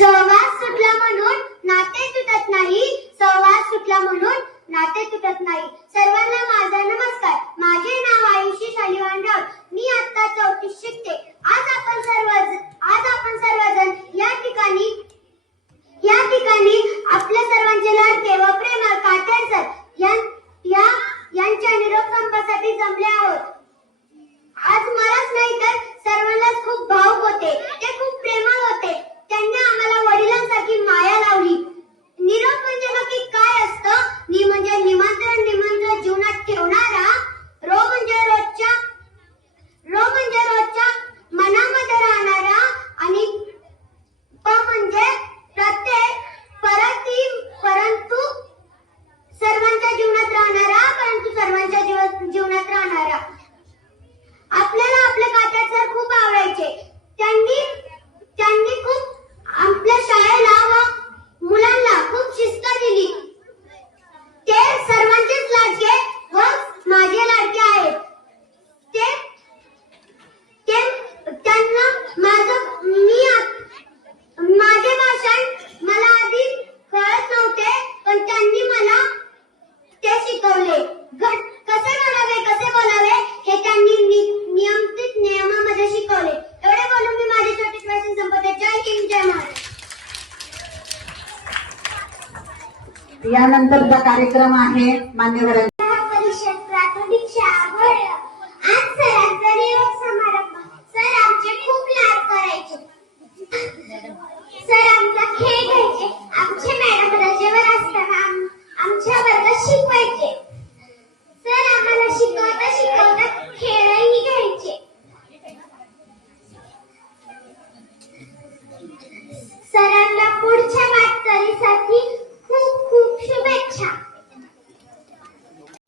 सहवास सुटला म्हणून नाते तुटत नाही, सहवास सुटला म्हणून नाते तुटत नाही. सर्वांना माझा नमस्कार. माझे नाव आयुषी शालिवान राऊत. मी आता 4थीत शिकते. आज आपण सर्वजण या ठिकाणी आपल्या सर्वांचे लाडके व प्रेमळ काटेर सर यांच्या निरोप संपासाठी जमले आहोत. आज मलाच नाही तर सर्वांनाच खूप भावुक होते. ते खूप प्रेमळ होते. त्यांनी आम्हाला वडिलांसारखी माया लावली. निरोप म्हणजे नक्की काय असतं? नि म्हणजे निमंत्रण जीवनात ठेवणारा, रो म्हणजे रोजच्या मनामध्ये राहणारा आणि प म्हणजे परंतु सर्वांच्या जीवनात राहणारा. आपल्याला आपले काटेर सर खूप आवडायचे. त्यांनी खूप आपल्या शाळेला व मुलांना खूप शिस्त दिली. ते सर्वांचेच लाडके व माझे लाडके आहेत. त्यांना माझे भाषण मला आधी कळत नव्हते, पण त्यांनी मला ते शिकवले. कसे बोलावे हे त्यांनी नियमामध्ये शिकवले. एवढे बोलून मी माझे छोटे भाषण संपवते. जय हिंद, जय महाराष्ट्र. यानंतरचा कार्यक्रम आहे मान्यवर परिषद प्राथमिक शाळा. आज सरांचा निरोप समारंभ. सर आमचे खूप लाड करायचे. सर आमचा खेळ घ्यायचे. आमचे मॅडम रजेवर असताना आमच्या वर्गात शिकवायचे. सर आम्हाला शिकवता खेळही घ्यायचे. सरांना पुढच्या वाटचालीसाठी खूप खूप शुभेच्छा.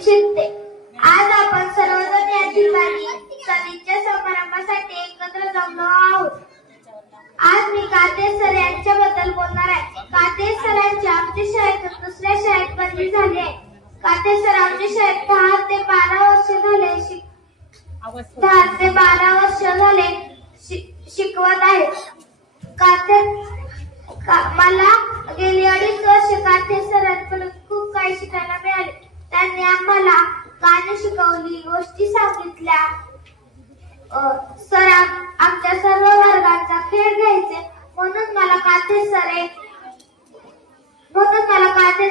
शिकते. आज आपण सर्वजण या ठिकाणी सणांच्या समारंभासाठी एकत्र जमलो आहोत. आज मी काटेर सर यांच्याबद्दल बोलणार आहे. काटेर सरांची आमच्या शाळेतून दुसऱ्या शाळेत बदली झाली आहे. काटेर सर आमच्या शाळेत 10 ते 12 वर्ष झाले शिकवत आहेत. मला गेली 2.5 वर्ष काटेर सरांकडून खूप काही शिकायला मिळाले. त्यांनी आम्हाला गाणी शिकवली, गोष्टी सांगितल्या. सर आमच्या सर्व वर्गाचा खेळ घ्यायचे. म्हणून मला काटेर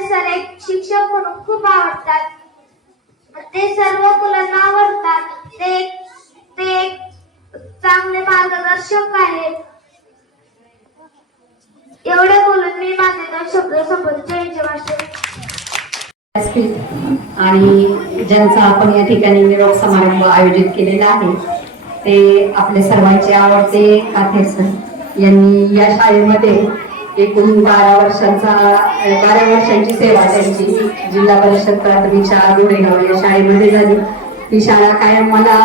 सर एक शिक्षक म्हणून खूप आवडतात. ते सर्व मुलांना आवडतात. ते एक चांगले मार्गदर्शक आहेत. एवढे बोलून मी माझे 2 शब्द संपवते. जय महाराष्ट्र. आणि ज्यांचा आपण या ठिकाणी निरोप समारंभ आयोजित केलेला आहे ते आपले सर्वांचे आवडते काटेर सर यांनी या शाळेमध्ये एकूण 12 वर्षांची सेवा त्यांची जिल्हा परिषद प्राथमिक शाळा गोरेगाव या शाळेमध्ये झाली. ही शाळा कायम मला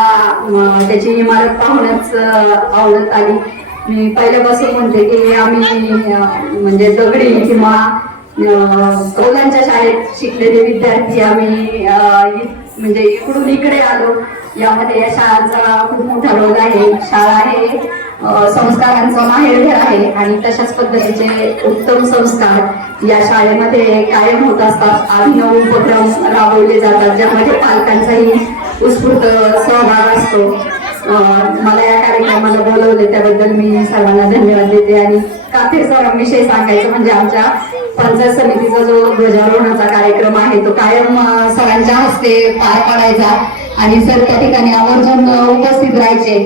त्याची इमारत पाहूनच आवडत आली. मी पहिल्यापासून म्हणते की आम्ही म्हणजे दगडी किंवा कौलांच्या शाळेत शिकलेले विद्यार्थी आम्ही म्हणजे इकडून इकडे आलो. यामध्ये या शाळांचा खूप मोठा रोल आहे. शाळा हे संस्कारांचं माहेरघर आहे आणि तशाच पद्धतीचे उत्तम संस्कार या शाळेमध्ये कायम होत असतात. अभिनव उपक्रम राबवले जातात ज्यामध्ये पालकांचाही उत्स्फूर्त सहभाग असतो. मला या कार्यक्रमाला बोलवले त्याबद्दल मी सर्वांना धन्यवाद देते. आणि काटेर सरांविषयी सांगायचं म्हणजे आमच्या पंचायत समितीचा जो ध्वजारोहणाचा कार्यक्रम आहे तो कायम सरांच्या हस्ते पार पाडायचा आणि सर त्या ठिकाणी आवर्जून उपस्थित राहायचे.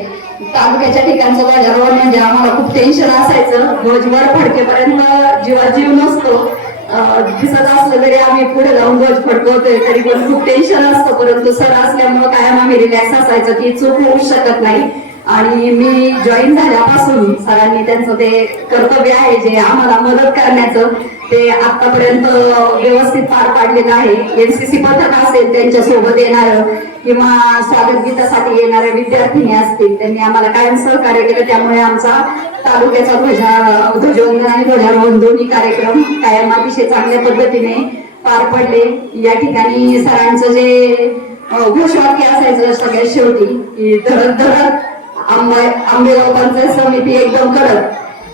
तालुक्याच्या ठिकाणचं ध्वजारोहण म्हणजे आम्हाला खूप टेन्शन असायचं. ध्वजवर फडकेपर्यंत जीव नसतो. दिसत असलं तरी आम्ही पुढे जाऊन ध्वज फडकवतोय तरी पण खूप टेन्शन असतं. परंतु सर असल्यामुळे कायम आम्ही रिलॅक्स असायचं की चूक होऊ शकत नाही. आणि मी जॉईन झाल्यापासून सरांनी त्यांचं ते कर्तव्य आहे जे आम्हाला मदत करण्याचं ते आतापर्यंत व्यवस्थित पार पाडलेलं आहे. एनसीसी पथक असेल त्यांच्या सोबत येणारं किंवा स्वागत गीतासाठी येणाऱ्या विद्यार्थिनी असतील त्यांनी आम्हाला कायम सहकार्य केलं. त्यामुळे आमचा तालुक्याचा ध्वजवंदन आणि ध्वजारोहण दोन्ही कार्यक्रम कायम अतिशय चांगल्या पद्धतीने पार पडले. या ठिकाणी सरांचं जे घोषवाक्य असायचं सगळ्यात शेवटी की धडक धडक आंबेगाव पंचायत समिती एकदम कडक,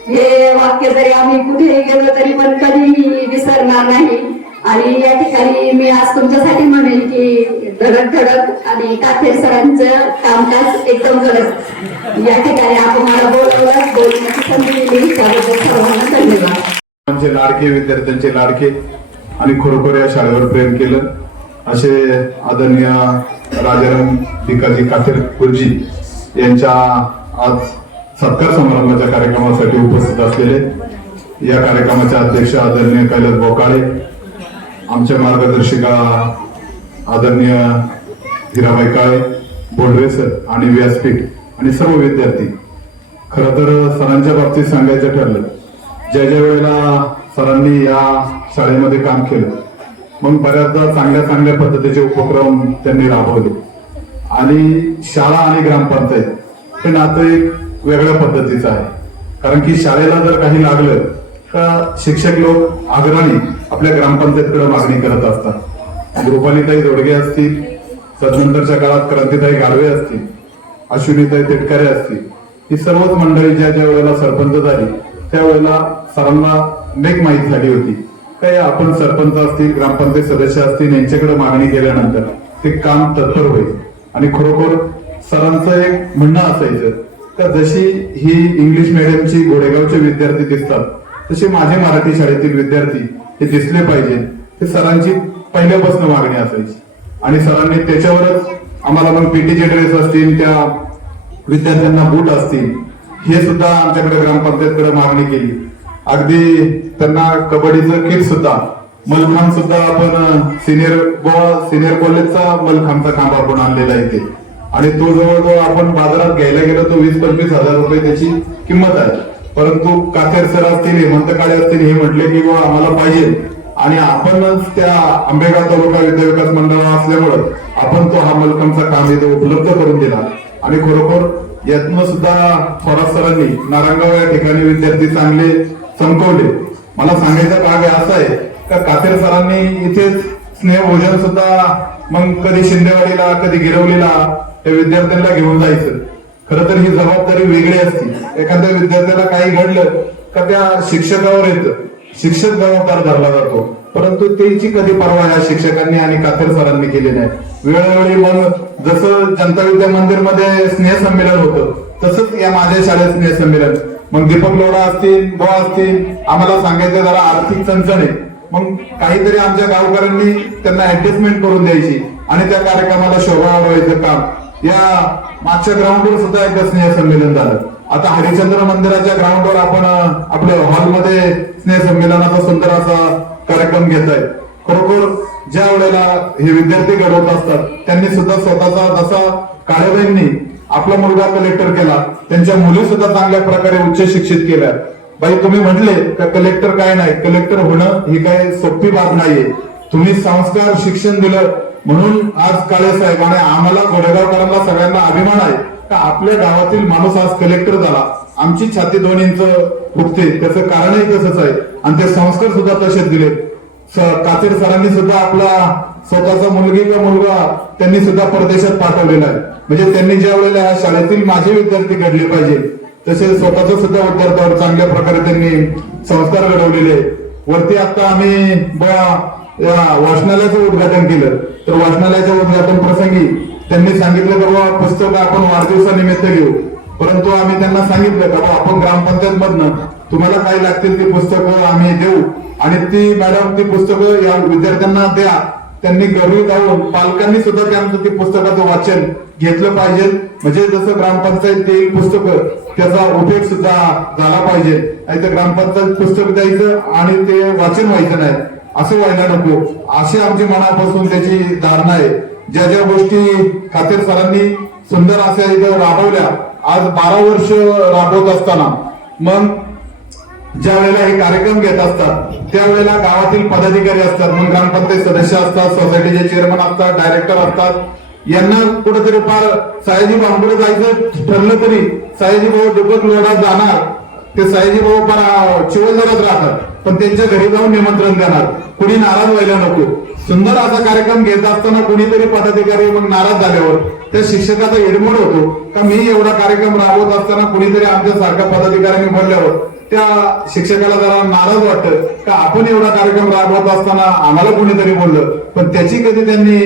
हे वाक्य जरी आम्ही कुठेही गेलो तरी पण कधीही विसरणार नाही. आणि या ठिकाणी मी आज तुमच्यासाठी म्हणेल की धडक धडक आणि काथेर सरांचं कामकाज एकदम कडक. या ठिकाणी आपण मला बोलवलं, बोलण्याची संधी दिली त्याबद्दल सर्वांना धन्यवाद. आमचे लाडके, विद्यार्थ्यांचे लाडके आणि खरोखर या शाळेवर प्रेम केलं असे आदरणीय राजाराम भिकाजी काथेर गुरुजी यांच्या आज सत्कार समारंभाच्या कार्यक्रमासाठी उपस्थित असलेले या कार्यक्रमाचे अध्यक्ष आदरणीय कैलास बोकाळे, आमच्या मार्गदर्शिका आदरणीय हिराबाई काळे, बोंडरे सर आणि व्यासपीठ आणि सर्व विद्यार्थी. खरं तर सरांच्या बाबतीत सांगायचं ठरलं, ज्या वेळेला सरांनी या शाळेमध्ये काम केलं मग बऱ्याचदा चांगल्या पद्धतीचे उपक्रम त्यांनी राबवले आणि शाळा आणि ग्रामपंचायत हे नातं एक वेगळ्या पद्धतीचं आहे. कारण की शाळेला जर काही लागलं तर शिक्षक लोक अग्रणी आपल्या ग्रामपंचायतकडे मागणी करत असतात. रुपालीताई जोडगे असतील, तदनंतरच्या काळात क्रांतीताई गाडवे असतील, अश्विनीताई तिटकारे असतील, ही सर्वच मंडळी ज्या वेळेला सरपंच झाली त्यावेळेला सरांना नेक माहीत झाली होती काय आपण सरपंच असतील, ग्रामपंचायत सदस्य असतील यांच्याकडे मागणी केल्यानंतर ते काम तत्पर होईल. आणि खरोखर सरांचं एक म्हणणं असायचं का जशी ही इंग्लिश मिडियमची गोडेगावचे विद्यार्थी दिसतात तसे माझे मराठी शाळेतील विद्यार्थी हे दिसले पाहिजे, हे सरांची पहिल्यापासून मागणी असायची. आणि सरांनी त्याच्यावरच आम्हाला मग पीटीचे ड्रेस असतील, त्या विद्यार्थ्यांना बूट असतील, हे सुद्धा आमच्याकडे ग्रामपंचायतकडे मागणी केली. अगदी त्यांना कबड्डीचं किट सुद्धा, मलखांब सुद्धा आपण सिनियर कॉलेजचा मलखांबचा खांब आपण आणलेला आहे ते. आणि तो जवळजवळ आपण बाजारात घ्यायला गेलो तो 20-25 हजार रुपये त्याची किंमत आहे. परंतु काथेर सर असतील, हेमंत काळे असतील, हे म्हटले की बाबा आम्हाला पाहिजे आणि आपणच त्या आंबेगाव तालुका विद्याविकास मंडळ असल्यामुळं आपण तो हा मलखांबचा काम इथे उपलब्ध करून दिला. आणि खरोखर यातनं सुद्धा थोरात सरांनी नारायणगाव या ठिकाणी विद्यार्थी चांगले चमकवले. मला सांगायचा भाग असा आहे का काथेर सरांनी इथेच स्नेहभोजन सुद्धा मग कधी शिंदेवाडीला कधी गिरवलीला त्या विद्यार्थ्यांना घेऊन जायचं. खरं तर ही जबाबदारी वेगळी असते. एखाद्या विद्यार्थ्याला काही घडलं का त्या शिक्षकावर येतं, शिक्षक जबाबदार धरला जातो, परंतु त्याची कधी पर्वा या शिक्षकांनी आणि काथेर सरांनी केली नाही. वेळोवेळी मग जसं जनता विद्या मंदिर मध्ये स्नेह संमेलन होतं तसंच या माझ्या शाळेत स्नेह संमेलन. मग दीपक लोढा असतील, बो असतील, आम्हाला सांगायचं जरा आर्थिक चणचण आहे, मग काहीतरी आमच्या गावकऱ्यांनी त्यांना ऍडजस्टमेंट करून द्यायची आणि त्या कार्यक्रमाला शोभा वाढवायचं काम. या मागच्या ग्राउंडवर सुद्धा एकदा स्नेह संमेलन झालं. आता हरिश्चंद्र मंदिराच्या ग्राउंडवर आपण आपल्या हॉलमध्ये स्नेह संमेलनाचा सुंदर असा कार्यक्रम घेत आहे. खरोखर ज्या वेळेला हे विद्यार्थी घडवत असतात त्यांनी सुद्धा स्वतःचा, जसा काळेबाईंनी आपला मुलगा कलेक्टर केला, त्यांच्या मुली सुद्धा चांगल्या प्रकारे उच्च शिक्षित केल्या. बाई तुम्ही म्हटले का कलेक्टर काय नाही, कलेक्टर होणं ही काही सोपी बाब नाहीये. तुम्ही संस्कार शिक्षण दिलं म्हणून आज काळे साहेब आणि आम्हाला गोडेगावकरांना सगळ्यांना अभिमान आहे का आपल्या गावातील माणूस आज कलेक्टर झाला. आमची छाती 2 इंच फुगते, त्याचं कारणही तसंच आहे आणि ते संस्कार सुद्धा तसेच दिले. काथेर सरांनी सुद्धा आपला स्वतःचा मुलगी का मुलगा त्यांनी सुद्धा परदेशात पाठवलेला आहे. म्हणजे त्यांनी ज्या वेळेला या शाळेतील माझे विद्यार्थी घडले पाहिजे तसे स्वतःच सुद्धा विद्यार्थ्यावर चांगल्या प्रकारे त्यांनी संस्कार घडवलेले. वरती आता आम्ही वाचनालयाचं उद्घाटन केलं तर वाचनालयाच्या उद्घाटन प्रसंगी त्यांनी सांगितलं की बाबा पुस्तक आपण वाढदिवसानिमित्त घेऊ, परंतु आम्ही त्यांना सांगितलं का आपण ग्रामपंचायत मधनं तुम्हाला काय लागतील ती पुस्तकं आम्ही देऊ आणि ती मॅडम ती पुस्तकं या विद्यार्थ्यांना द्या. त्यांनी घरी जाऊन पालकांनी सुद्धा त्यांचं ती पुस्तकाचं वाचन घेतलं पाहिजे. म्हणजे जसं ग्रामपंचायत देईल पुस्तकं त्याचा उपयोग सुद्धा झाला पाहिजे. नाहीतर ग्रामपंचायत पुस्तक द्यायचं आणि ते वाचन व्हायचं नाही असं व्हायला नको, अशी आमची मनापासून त्याची धारणा आहे. ज्या ज्या गोष्टी काथेर सरांनी सुंदर अशा इथं राबवल्या, आज 12 वर्ष राबवत असताना मग ज्या वेळेला हे कार्यक्रम घेत असतात त्यावेळेला गावातील पदाधिकारी असतात, मग ग्रामपंचायत सदस्य असतात, सोसायटीचे चेअरमन असतात, डायरेक्टर असतात, यांना कुठेतरी फार सयाजी भाऊकडे जायचं ठरलं तरी सयाजी भाऊ दीपक लोढा जाणार, ते सयाजी भाऊ पण चिवलदरात राहतात, पण त्यांच्या घरी जाऊन निमंत्रण देणार, कुणी नाराज व्हायला नको. सुंदर असा कार्यक्रम घेत असताना कुणीतरी पदाधिकारी मग नाराज झाल्यावर त्या शिक्षकाचा एडमोड होतो का मी एवढा कार्यक्रम राबवत असताना कुणीतरी आमच्या सारख्या पदाधिकाऱ्यांनी बोलल्यावर त्या शिक्षकाला जरा नाराज वाटतं का आपण एवढा कार्यक्रम राबवत असताना आम्हाला कोणीतरी बोललं, पण त्याची कधी त्यांनी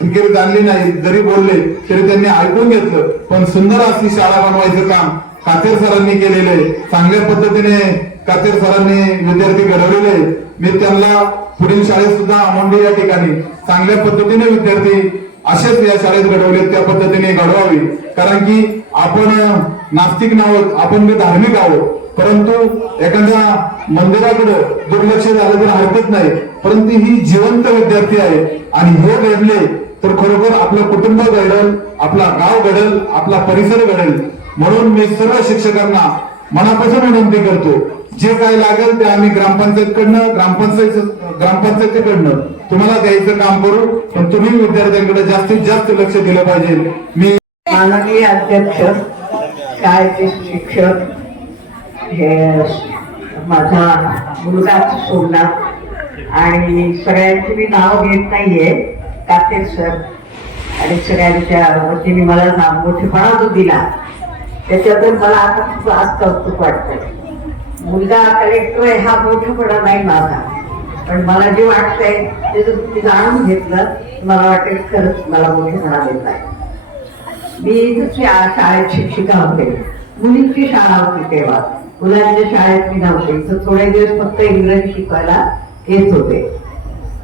फिकीर जाणली नाही. जरी बोलले तरी त्यांनी ऐकून घेतलं. पण सुंदर अशी शाळा बनवायचं काम काथेर सरांनी केलेलं आहे. चांगल्या पद्धतीने काथेर सरांनी विद्यार्थी घडवलेले आहे. मी त्यांना पुढील शाळेत सुद्धा आमोंडी या ठिकाणी चांगल्या पद्धतीने विद्यार्थी असेच या शाळेत घडवले त्या पद्धतीने घडवावी. कारण की आपण नास्तिक नाहोत, आपण बी धार्मिक आहोत. परंतु एखाद्या मंदिराकडे दुर्लक्ष झालं तर हरकत नाही, परंतु ही जिवंत विद्यार्थी आहे आणि हे घडले तर खरोखर आपलं कुटुंब घडल, आपला गाव घडल, आपला परिसर घडेल. म्हणून मी सर्व शिक्षकांना मनापासून विनंती करतो, जे काय लागेल ते आम्ही ग्रामपंचायतीकडनं तुम्हाला द्यायचं काम करू, पण तुम्ही विद्यार्थ्यांकडे जास्तीत जास्त लक्ष दिलं पाहिजे. मी माननीय अध्यक्ष, शाळेचे शिक्षक, हे माझा मुलगा सोमनाथ आणि सगळ्यांची मी नाव घेत नाहीये, काथेर सर आणि सगळ्यांच्या वतीने मला मोठेपणा जो दिला त्याच्याबद्दल मला आता खूप आज कौतुक वाटतंय. मुलगा कलेक्टर आहे हा मोठेपणा नाही माझा, पण मला जे वाटतंय ते जर तुम्ही जाणून घेतलं मला वाटेल खरंच मला मोठेपणा देत आहे. मी शाळेत शिक्षिका होते, मुलींची शाळा होती तेव्हा, मुलांच्या शाळेत मी नव्हते. तर थोडे दिवस फक्त इंग्रजी शिकवायला येत होते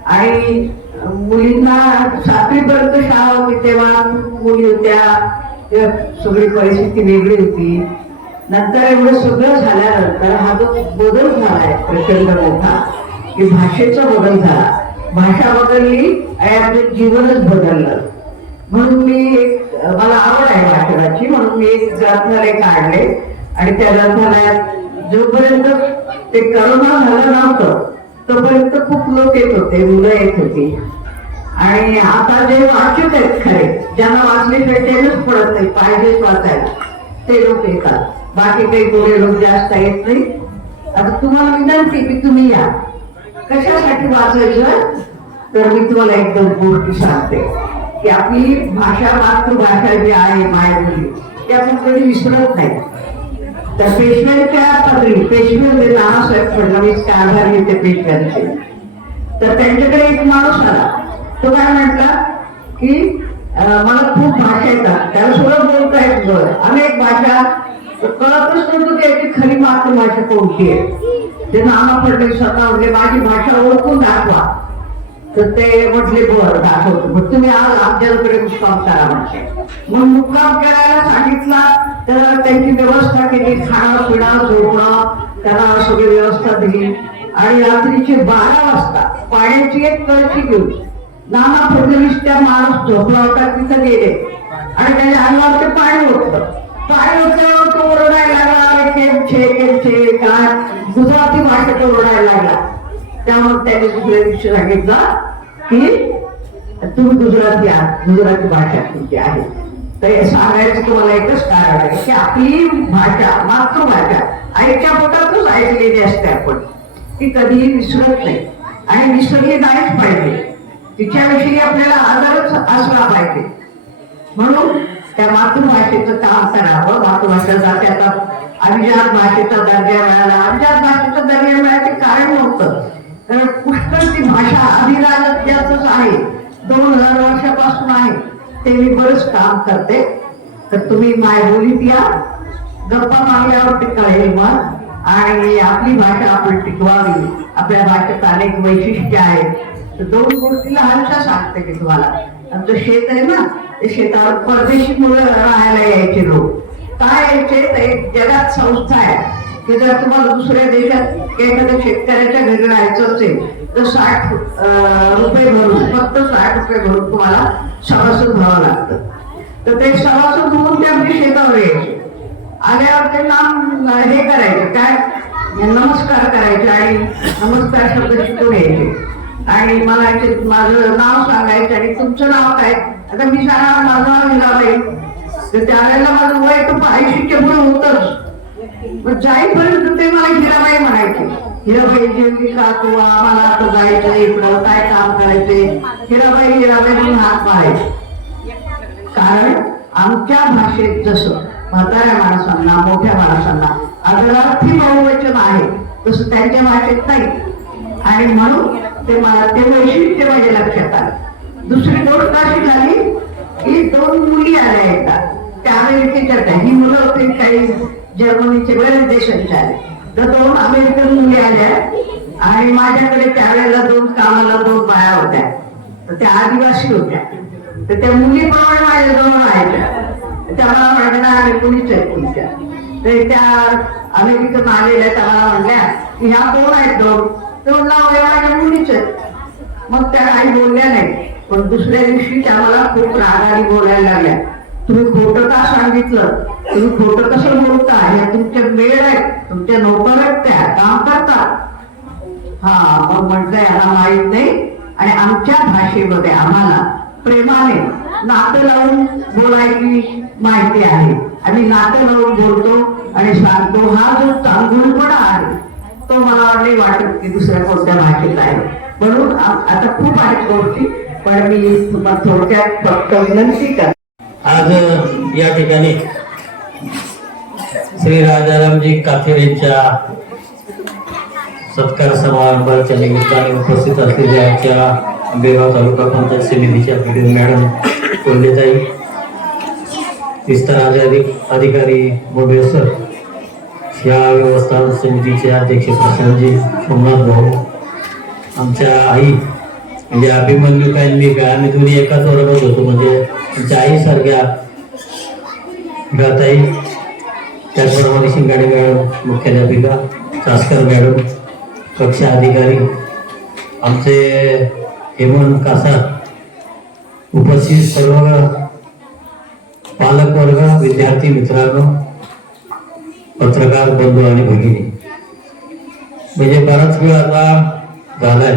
आणि मुलींना 7वी पर्यंत शाळा होती तेव्हा मुली होत्या, सगळी परिस्थिती वेगळी होती. नंतर एवढं सगळं झाल्यानंतर हा जो बदल झालाय प्रचंड मोठा, की भाषेचा बदल झाला, भाषा बदलली आणि आपलं जीवनच बदललं. म्हणून मला आवड आहे वाचनाची, म्हणून मी एक ग्रंथालय काढले आणि त्या ग्रंथालयात जोपर्यंत ते करोना झालं नव्हतं तोपर्यंत खूप लोक येत होते, मुलं येत होती. आणि आता जे वाचक आहेत खरे, ज्यांना वाचल्याशिवाय टेनच पडत नाही, पाहिजेच वाचायला, ते लोक येतात. बाकी काही गोरे लोक जास्त येत नाही. आता तुम्हाला विनंती की तुम्ही या. कशासाठी वाचायचं तर मी तुम्हाला एक-दोन गोष्टी सांगते की आपली भाषा, मातृभाषा जी आहे मायबोली, ती आपण कधी विसरत नाही. तर पेशव्यांच्या पदरी, पेशवे नानासाहेब फडणवीस आधार येते पेशव्यांचे, तर त्यांच्याकडे एक माणूस आला. तो काय म्हटला की मला खूप भाषा येतात, त्याला सगळं बोलता येत, अनेक भाषा, कळतच नव्हतं त्याची खरी मातृभाषा कोणती आहे. ते नाना फडणवीस स्वतः म्हटले माझी भाषा ओळखून दाखवा. तर ते म्हटले बरं दाखवतो, मग तुम्ही आज आमच्याकडे मुक्काम करा म्हटले. मग मुक्काम करायला सांगितला, तर त्यांची व्यवस्था केली, खाणं पिणं झोपणं, त्यांना सगळी व्यवस्था दिली. आणि रात्रीचे 12 वाजता पाण्याची एक कळशी घेऊन नाना फडणवीस त्या माणूस झोपला होता तिथं गेले आणि त्याच्या अंगावर ते पाणी होतं. पाणी होतं, तो ओरडायला लागला, केमछे काय गुजराती भाषेत ओरडायला लागला. त्यामुळे त्याने दुसऱ्या दिवशी सांगितलं की तुम्ही गुजराती आहात, गुजराती भाषा तुमची आहे. तर हे सांगायचं तुम्हाला एकच कारण आहे की आपली भाषा, मातृभाषा आईच्या पोटातच ऐकलेली असते आपण, ती कधीही विसरत नाही आणि विसरली नाहीच पाहिजे. तिच्याविषयी आपल्याला आदरच असला पाहिजे. म्हणून त्या मातृभाषेचं काम करावं. मातृभाषा जाते आता अभिजात भाषेचा दर्जा मिळाला. अभिजात भाषेचा दर्जा मिळायचं कारण नव्हतं, कारण पुष्कळ ती भाषा अधिराज्यातच आहे, 2000 वर्षापासून आहे. ते मी बरंच काम करते. तर तुम्ही मायबोलीत या, गप्पा मारल्यावर ते कळेल मग. आणि आपली भाषा आपण टिकवावी. आपल्या भाषेत अनेक वैशिष्ट्य आहेत. तर 2 गोष्टीला हलका सांगते की तुम्हाला, आमचं शेत आहे ना, ते शेतावर परदेशी मुलं राहायला यायचे लोक. काय यायचे तर एक जगात संस्था आहे की जर तुम्हाला दुसऱ्या देशात एखाद्या शेतकऱ्याच्या घरी राहायचं असेल तर 60 रुपये भरून, फक्त 60 रुपये भरून तुम्हाला सभासद व्हावं लागतं. तर ते सभासद होऊन ते आमच्या शेतावर यायचे. आल्यावर ते नाम हे करायचे, काय नमस्कार करायचे आणि नमस्कार शब्द शिकून यायचे आणि मला माझं नाव सांगायचं आणि तुमचं नाव काय. आता मी सांगा माझं नाव हिराबाई, तर त्यावेळेला माझं वय तर 80च्या पुढे होतच. मग जाईपर्यंत ते मला हिराबाई म्हणायचे. हिराबाई जेवली का तू, आम्हाला आता जायचं इकडं, काय काम करायचे, हिराबाई हिराबाई म्हणून हात मारायचे. कारण आमच्या भाषेत जसं म्हाताऱ्या माणसांना, मोठ्या माणसांना आदरार्थी बहुवचन आहे, तसं त्यांच्या भाषेत नाही. आणि म्हणून ते वैशिष्ट्य माझ्या लक्षात आलं. दुसरी गोष्ट अशी झाली की 2 मुली आल्या एकदा, त्या अमेरिकेच्या त्या, ही मुलं होती काही जर्मनीचे बरेच देशांचे आले, तर 2 अमेरिकन मुली आल्या. आणि माझ्याकडे त्यावेळेला 2 कामाला 2 बाया होत्या, तर त्या आदिवासी होत्या. तर त्या मुलीप्रमाणे माझ्या जवळ राहायच्या. त्या मला म्हणल्या आम्ही कुणीच आहेत तुमच्या. तर त्या अमेरिकेतून आलेल्या त्या मला म्हणल्या की ह्या कोण आहेत 2? तर माझ्या मुलीच आहेत. मग त्या काही बोलल्या नाही. पण दुसऱ्या दिवशी त्या मला खूप रागाने बोलायला लागल्या. तुम्ही खोटं का सांगितलं? तुम्ही खोटं कसं बोलता? ह्या तुमच्या मेळ आहेत, तुमच्या नोकर आहेत, त्या काम करतात. हा, मग म्हटलं याला माहित नाही. आणि आमच्या भाषेमध्ये आम्हाला प्रेमाने नातं लावून बोलायची माहिती आहे. आम्ही नातं लावून बोलतो आणि सांगतो. हा जो चांगुलपणा आहे तो मला नाही वाटत की दुसऱ्या कोणत्या भाषेत आहे. म्हणून आता खूप आहेत गोष्टी, पण मी तुम्हाला थोडक्यात फक्त विनंती करते. आज या ठिकाणी श्री राजारामजी काथेर यांच्या सत्कार समारंभाच्या निमित्ताने उपस्थित असलेल्या आमच्या आंबेगाव तालुका पंचायत समितीच्या पीडी मॅडम कोल्हेताई, विस्तार अधिकारी मोबे सर, या व्यवस्थापन समितीचे अध्यक्ष प्रशांतजी सोमनाथ भाऊ, आमच्या आई म्हणजे अभिमन्यू काय मी काय, आम्ही दोन्ही एकाच वर्गात होतो. म्हणजे आमच्या आईसारख्या गाताई, त्याचप्रमाणे शिंगाडे मॅडम मुख्याध्यापिका, चास्कर मॅडम, कक्षा अधिकारी, आमचे हेमंत कासार, उपस्थित सर्व पालक वर्ग, विद्यार्थी मित्रांनो, पत्रकार बंधू आणि भगिनी. म्हणजे बराच वेळ आता झालाय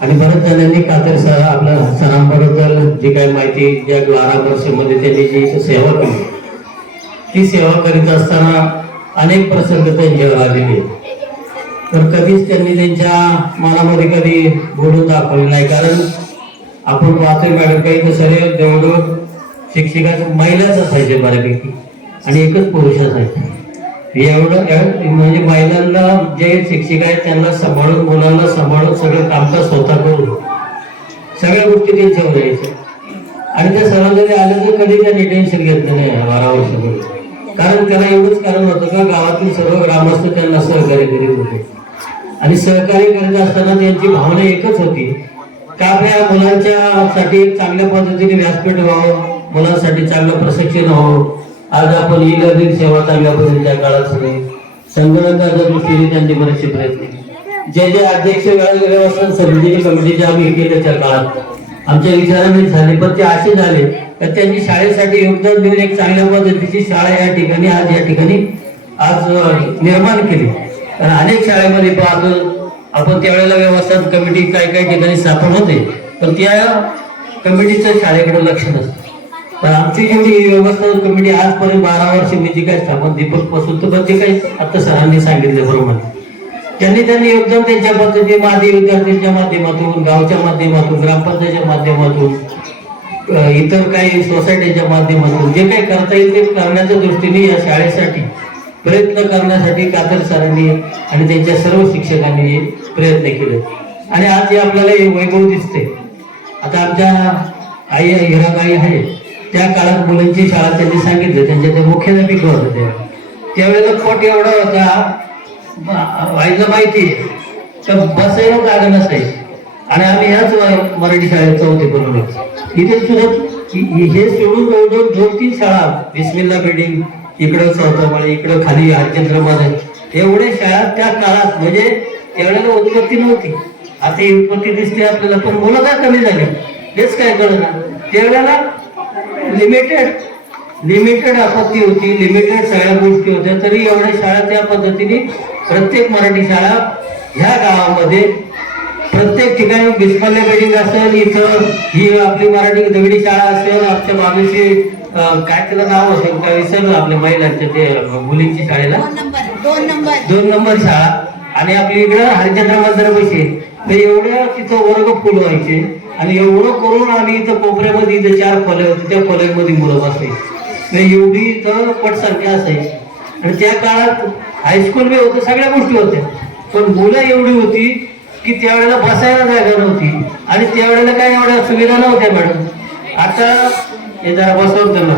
आणि बऱ्याच जणांनी कातर सर आपल्या सणांबद्दल जी काही माहिती ज्या 12 वर्षामध्ये त्यांनी जी सेवा केली, ती सेवा करीत असताना अनेक प्रसंग त्यांच्यावर आलेले, तर कधीच त्यांनी त्यांच्या मनामध्ये कधी बोलून दाखवले नाही. कारण आपण पाहतोय मॅडम काही तर सगळे जेवढं शिक्षिकाचं महिलाच असायचे बऱ्यापैकी आणि एकच पुरुष असायचे. एवढं म्हणजे महिलांना जे शिक्षिका आहेत त्यांना सांभाळून, मुलांना सांभाळून सगळं कामकाज स्वतः करून सगळ्या गोष्टी त्यांच्यावर यायच्या. आणि त्या सरांमध्ये आलं तर कधी त्यांनी टेन्शन घेतलं नाही 12 वर्षामध्ये. कारण त्याला एवढंच कारण होतं का गावातील सर्व ग्रामस्थ त्यांना सहकार्य करीत होते. आणि सहकार्य करीत असताना त्यांची भावना एकच होती का आपल्या मुलांच्या साठी एक चांगल्या पद्धतीने व्यासपीठ व्हावं, मुलांसाठी चांगलं प्रशिक्षण व्हावं. आज आपण ई लर्निंग सेवा चांगल्या पद्धतीच्या काळात संगणकाच्या दृष्टीने त्यांचे बरेचसे प्रयत्न, जे अध्यक्ष व्यवस्थापन समितीची कमिटीचे आम्ही केले त्या काळात आमच्या विचाराने झाले, पण ते असे झाले तर त्यांची शाळेसाठी योगदान देऊन एक चांगल्या पद्धतीची शाळा या ठिकाणी आज निर्माण केली. कारण अनेक शाळेमध्ये पाहतो आपण त्यावेळेला व्यवस्थापन कमिटी काही ठिकाणी स्थापन होते, पण त्या कमिटीचं शाळेकडे लक्ष नसतं. पण आमची जेवढी व्यवस्थापन कमिटी आजपर्यंत 12 वर्ष मी जी काही स्थापन दीपक पासून तर जे काही आता सरांनी सांगितल्याप्रमाणे त्यांनी योगदान त्यांच्या पद्धतीने मादी विद्यार्थ्यांच्या माध्यमातून, गावच्या माध्यमातून, ग्रामपंचायतच्या माध्यमातून, इतर काही सोसायटीच्या माध्यमातून जे काही करता येईल ते करण्याच्या दृष्टीने या शाळेसाठी प्रयत्न करण्यासाठी कातर सरांनी आणि त्यांच्या सर्व शिक्षकांनी प्रयत्न केले. आणि आज जे आपल्याला हे वैभव दिसते, आता आमच्या आई हिराबाई आहे त्या काळात मुलांची शाळा त्यांनी सांगितलं, त्यांच्या त्या मुख्याध्यापिका होत्या त्यावेळेला पोट एवढा होता व्हायला माहिती तर बसायला जागा नसायची. आणि आम्ही ह्याच मराठी शाळेत 4थी बनवले. इथे सुद्धा हे सोडून जवळजवळ 2-3 शाळा, बिस्मिल्ला बिल्डिंग इकडं, चौथामाळे इकडं, खाली हरिचंद्रमध्ये, एवढ्या शाळा त्या काळात म्हणजे त्यावेळेला उत्पत्ती नव्हती. आता ही उत्पत्ती दिसते आपल्याला, पण मुलं काय कमी झाले हेच काय कळलं. त्यावेळेला लिमिटेड आपत्ती होती, लिमिटेड सगळ्या गोष्टी होत्या, तरी एवढ्या शाळा त्या पद्धतीने प्रत्येक मराठी शाळा ह्या गावामध्ये प्रत्येक ठिकाणी बिस्मिल्ला बिल्डिंग असेल, इथं ही आपली मराठी दगडी शाळा असेल, आमच्या मागेशी काय त्याला नाव असेल का विसरलं आपल्या महिलांच्या ते मुलींची शाळेला 2 नंबर शाळा, आणि आपली इकडं हरिचंद्र मंदिरापाशी तर एवढ्या तिथं वर्ग फुल व्हायचे. आणि एवढं करून आम्ही इथं कोपऱ्यामध्ये इथं 4 खोल्या होत्या, त्या खोल्यांमध्ये मुलं बसायची. एवढी इथं पटसंख्या असायची. आणि त्या काळात हायस्कूल बी होतं, सगळ्या गोष्टी होत्या, पण मुलं एवढी होती की त्यावेळेला बसायला जागा नव्हती आणि त्यावेळेला काय एवढ्या सुविधा नव्हत्या मॅडम. आता हे जरा बसवत त्यांना,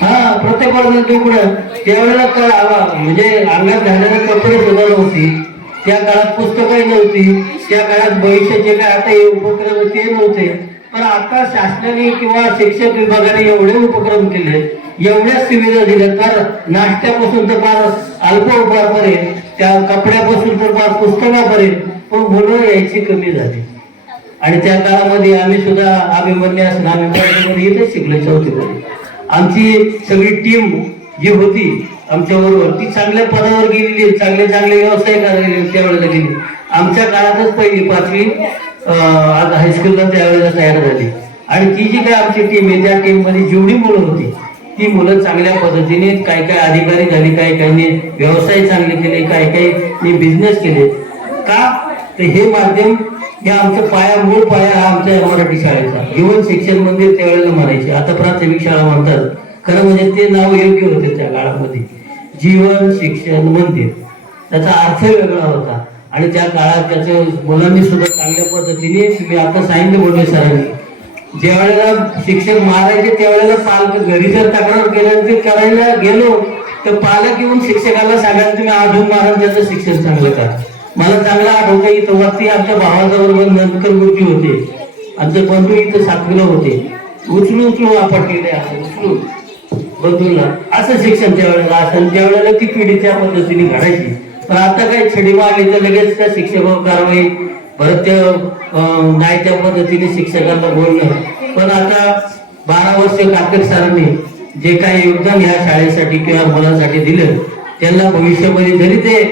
हा प्रत्येक वर्गात तुकडं. त्यावेळेला म्हणजे अंगात घालायला कपडे सुद्धा नव्हती, त्या काळात पुस्तकही नव्हती, त्या काळात भविष्याचे काय आता हे उपक्रम ते नव्हते. पण आता शासनाने किंवा शिक्षक विभागाने एवढे उपक्रम केले, एवढ्या सुविधा दिल्या, तर नाश्त्यापासून तर फार अल्पोपहारपर्यंत, त्या कपड्यापासून तर फार पुस्तकापर्यंत, पण मुलं यायची कमी झाली. आणि त्या काळामध्ये आम्ही सुद्धा अभिमन्यू असं आम्ही मराठीमध्ये इथेच शिकलो चौथीमध्ये. आमची सगळी टीम जी होती आमच्या बरोबर ती चांगल्या पदावर गेलेली, चांगले चांगले व्यवसाय करायला त्यावेळेला गेली. आमच्या काळातच पहिली 5वी आता हायस्कूलला त्यावेळेला तयार झाली. आणि ती जी काय आमची टीम आहे त्या टीम मध्ये जेवढी मुलं होती ती मुलं चांगल्या पद्धतीने काय काय अधिकारी झाली, काही काहींनी व्यवसाय चांगले केले, काही काही बिझनेस केले. का तर हे माध्यम हे आमचा पाया, मूळ पाया हा आमच्या मराठी शाळेचा. जीवन शिक्षण मंदिर त्यावेळेला म्हणायचे, आता प्राथमिक शाळा म्हणतात. खरं म्हणजे ते नाव योग्य होते त्या काळामध्ये, जीवन शिक्षण मंदिर. त्याचा अर्थ वेगळा होता आणि त्या काळात त्याचं मुलांनी सुद्धा चांगल्या पद्धतीने, तुम्ही आता सांगितलं बोलले सरांनी, ज्या वेळेला शिक्षक मारायचे त्यावेळेला पालक घरी जर तक्रार केलं ते करायला गेलो तर पालक येऊन शिक्षकाला सांगायला तुम्ही अजून मारा, त्याचं शिक्षण चांगलं करा. मला चांगलं आठवतं, इथं वरती आमच्या भावाच्या बरोबर नंदकर गुरुजी होते, आमचे बंधू इथं 7वीला होते. उचलू आपण केले असं उचलू बंधूंना, असं शिक्षण त्यावेळेला असं, त्यावेळेला ती पिढी त्या पद्धतीने घडायची. पण आता काही छडी मारली तर लगेच त्या शिक्षकावर कारवाई, परत नाही त्या पद्धतीने शिक्षकांना बोलणं. पण आता 12 वर्ष काकेर सरांनी जे काही योगदान ह्या शाळेसाठी किंवा मुलांसाठी दिलं, त्यांना भविष्यामध्ये जरी ते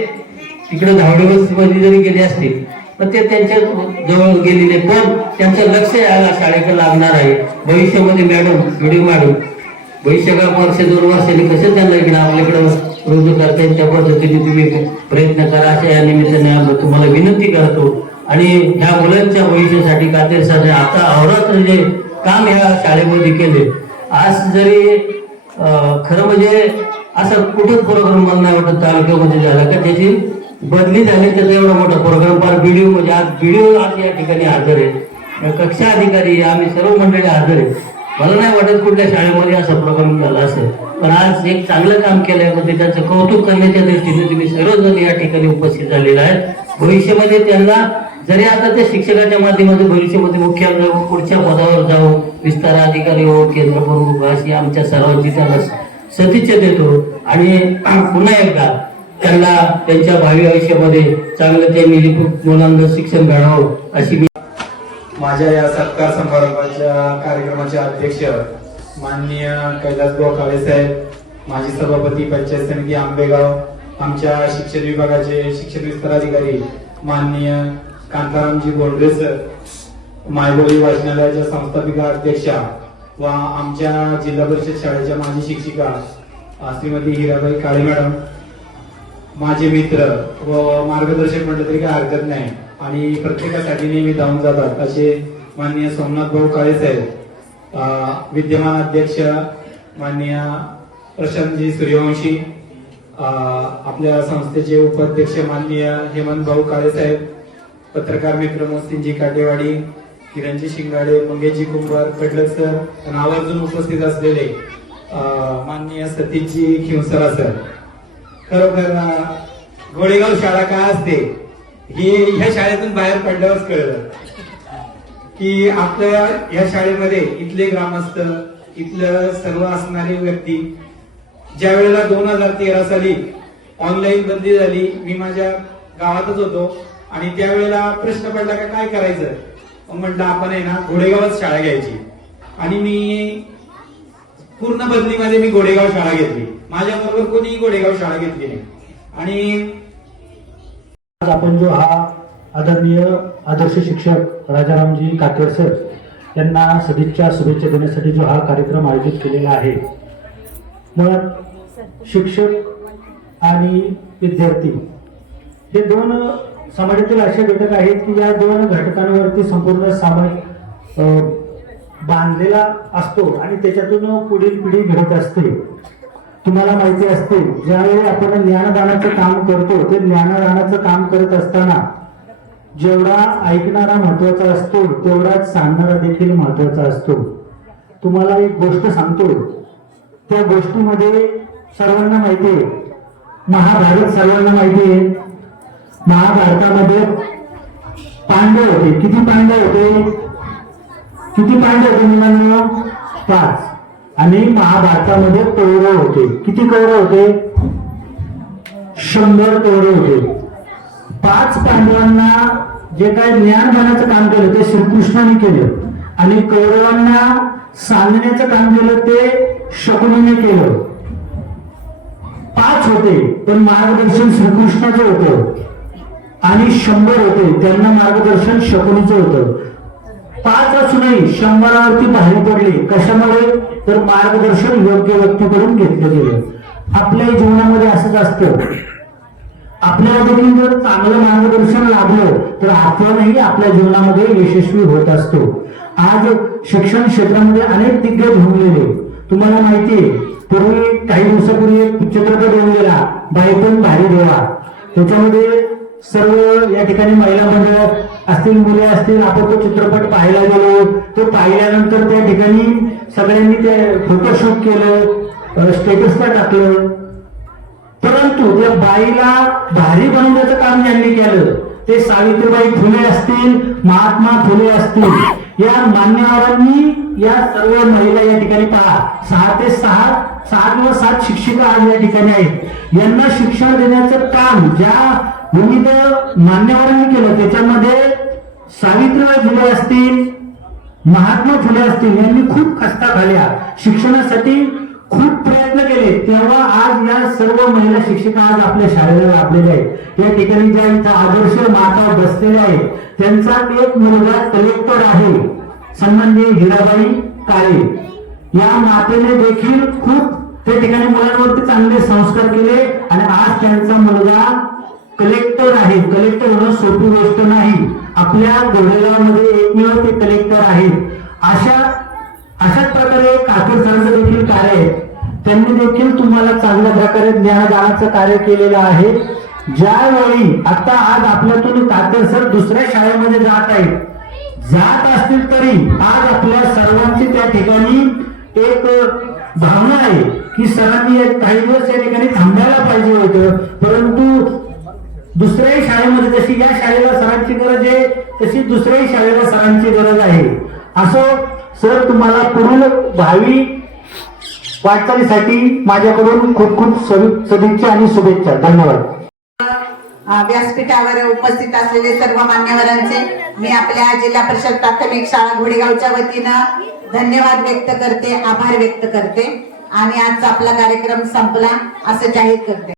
तिकडे धावडी वस्तीमध्ये जरी गेले असतील तर ते त्यांच्या जवळ गेलेले, पण त्यांचं लक्ष याला शाळेकडे लागणार आहे. भविष्यामध्ये व्हिडिओ मॅडम भविष्याच्या वर्ष 2 वर्षांनी कसं त्यांना इकडे आपल्याकडे रुजू करता येईल त्या पद्धतीने तुम्ही प्रयत्न करा, अशा या निमित्ताने आम्ही तुम्हाला विनंती करतो. आणि ह्या मुलांच्या भविष्यासाठी कातेर सरांनी आता अहोरात्र जे काम ह्या शाळेमध्ये केले, आज जरी खरं म्हणजे असं कुठंच प्रोग्राम मला नाही वाटत तालुक्यामध्ये झाला का त्याची बदली झाली, त्याचा एवढा मोठा प्रोग्राम फार बीडीओ म्हणजे आज बीडीओ आज या ठिकाणी हजर आहे, कक्षा अधिकारी आम्ही सर्व मंडळी हजर आहे. मला नाही वाटत कुठल्या शाळेमध्ये असा प्रोग्राम झाला असेल, पण आज एक चांगलं काम केल्यामध्ये त्याचं कौतुक करण्याच्या दृष्टीने तुम्ही सर्वजण या ठिकाणी उपस्थित झालेला आहे. भविष्यामध्ये त्यांना जरी आता त्या शिक्षकाच्या माध्यमातून भविष्यामध्ये मुख्यालय पुढच्या पदावर जाऊ, विस्तार अधिकारी हो, केंद्र प्रमुख अशी आमच्या सर्वांची त्यांना सदिच्छा देतो. आणि पुन्हा एकदा त्यांना त्यांच्या भावी आयुष्यामध्ये चांगलं त्यांनी मुलांना शिक्षण मिळावं अशी मी माझ्या या सत्कार समारंभाच्या कार्यक्रमाचे अध्यक्ष माननीय कैलास काळे साहेब, माजी सभापती पंचायत समिती आंबेगाव, आमच्या शिक्षण विभागाचे शिक्षण विस्तार अधिकारी माननीय कांतारामजी गोंडरे सर, मायबोली वाचनालयाच्या संस्थापिका अध्यक्षा व आमच्या जिल्हा परिषद शाळेच्या माजी शिक्षिका श्रीमती हिराबाई काळे मॅडम, माझे मित्र व मार्गदर्शक म्हटलं तरी काय हरकत नाही आणि प्रत्येकासाठी नेहमी धावून जातात असे माननीय सोमनाथ भाऊ काळे साहेब, विद्यमान अध्यक्ष माननीय प्रशांतजी सूर्यवंशी, आपल्या संस्थेचे उपाध्यक्ष माननीय हेमंत भाऊ काळे साहेब, पत्रकार मित्र मोहसिनजी काटेवाडी, किरणजी शिंगाडे, मंगेशजी कुंभार, कडलक सर, आवर्जून उपस्थित असलेले माननीय सतीशजी खिवसरा सर. खरोखर गोळेगाव शाळा काय असते हे ह्या शाळेतून बाहेर पडल्यावरच कळलं की आपल्या ह्या शाळेमध्ये इथले ग्रामस्थ, इथलं सर्व असणारे व्यक्ती, ज्या वेळेला 2013 साली ऑनलाईन बंदी झाली, मी माझ्या गावातच होतो आणि त्यावेळेला प्रश्न पडला का काय करायचं, म्हटलं आपण आहे ना घोडेगावात शाळा घ्यायची. आणि मी पूर्ण बदलीमध्ये मी घोडेगाव शाळा घेतली, माझ्या बरोबर कोणीही घोडेगाव शाळा घेतली नाही. आणि आज आपण जो हा आदरणीय आदर्श शिक्षक राजारामजी काकेर सर यांना शुभेच्छा देण्यासाठी जो हा कार्यक्रम आयोजित केलेला आहे, मुळात शिक्षक आणि विद्यार्थी हे 2 समाजातील असे घटक आहेत की या 2 घटकांवरती संपूर्ण समाज बांधलेला असतो आणि त्याच्यातून पुढील पिढी घडत असते. तुम्हाला माहिती असते, ज्यावेळी आपण ज्ञानदानाचं काम करतो ते ज्ञानदानाचं काम करत असताना जेवढा ऐकणारा महत्वाचा असतो तेवढाच सांगणारा देखील महत्वाचा असतो. तुम्हाला एक गोष्ट सांगतो, त्या गोष्टीमध्ये सर्वांना माहिती आहे, महाभारत सर्वांना माहिती आहे. महाभारतामध्ये पांडव होते. किती पांडव होते? किती पांडव होते मुलांना? 5. आणि महाभारतामध्ये कौरव होते. किती कौरव होते? 100 कौरव होते. 5 पांडवांना जे काय ज्ञानदानाचं काम केलं ते श्रीकृष्णाने केलं आणि कौरवांना सांगण्याचं काम केलं ते शकुनीने केलं. 5 होते पण मार्गदर्शन श्रीकृष्णाचं होतं आणि 100 होते त्यांना मार्गदर्शन शकुनीचं होतं. 5 असूनही 100वरती बाहेर पडले. कशामुळे? तर मार्गदर्शन योग्य व्यक्तीकडून घेतलं गेलं. आपल्या जीवनामध्ये असंच असतं. आपल्याला देखील जर चांगलं मार्गदर्शन लाभलं तर आपणही आपल्या जीवनामध्ये यशस्वी होत असतो. आज शिक्षण क्षेत्रामध्ये अनेक दिग्गज होऊन गेले. तुम्हाला माहितीये, पूर्वी काही दिवसापूर्वी एक चित्रपट येऊन गेला, बाई पण भारी देवा. त्याच्यामध्ये सर्व या ठिकाणी महिला मंडळ असतील, मुले असतील, आपण तो चित्रपट पाहायला गेलो. तो पाहिल्यानंतर त्या ठिकाणी सगळ्यांनी ते फोटोशूट केलं, स्टेटसला टाकलं. परंतु त्या बाईला भारी बनवण्याचं काम ज्यांनी केलं ते सावित्रीबाई फुले असतील, महात्मा फुले असतील, या मान्यवरांनी या सर्व महिला या ठिकाणी पहा 6 ते 7 शिक्षिका आज या ठिकाणी आहेत. यांना शिक्षण देण्याचं काम ज्या विविध मान्यवरांनी केलं त्याच्यामध्ये सावित्रीबाई फुले असतील, महात्मा फुले असतील, यांनी खूप कष्टा खाल्या, शिक्षणासाठी खूप प्रयत्न केले. तेव्हा आज या सर्व महिला शिक्षिका आज आपल्या शाळेला लाभलेल्या आहेत. या ठिकाणी ज्या इथं आदर्श माता बसलेल्या आहेत त्यांचा एक मुलगा कलेक्टर आहे, सन्माननीय हिराबाई काळे. या मातेने देखील खूप त्या ठिकाणी मुलांवरती चांगले संस्कार केले आणि आज त्यांचा मुलगा कलेक्टर आहे. कलेक्टर होणं सोपी गोष्ट नाही. आपल्या गोरेगावमध्ये एकमेव ते कलेक्टर आहेत. अशाच प्रकारे कातूर सरांचं देखील कार्य आहे. त्यांनी देखील तुम्हाला चांगल्या प्रकारे ज्ञानदानाचं कार्य केलेलं आहे. ज्यावेळी आता आज आपल्यातून कातूर सर दुसऱ्या शाळेमध्ये जात असतील तरी आज आपल्या सर्वांची त्या ठिकाणी एक भावना आहे की सरांनी काही दिवस या ठिकाणी थांबायला पाहिजे होतं, परंतु दुसऱ्याही शाळेमध्ये जशी या शाळेला सरांची गरज आहे तशी दुसऱ्याही शाळेला सरांची गरज आहे. असो सर, तुम्हाला पुढील भावी वाटचालीसाठी माझ्याकडून खूप खूप सदिच्छा आणि शुभेच्छा. धन्यवाद. व्यासपीठावर उपस्थित असलेले सर्व मान्यवरांचे मी आपल्या जिल्हा परिषद प्राथमिक शाळा घोडेगावच्या वतीनं धन्यवाद व्यक्त करते, आभार व्यक्त करते आणि आजचा आपला कार्यक्रम संपला असं जाहीर करते.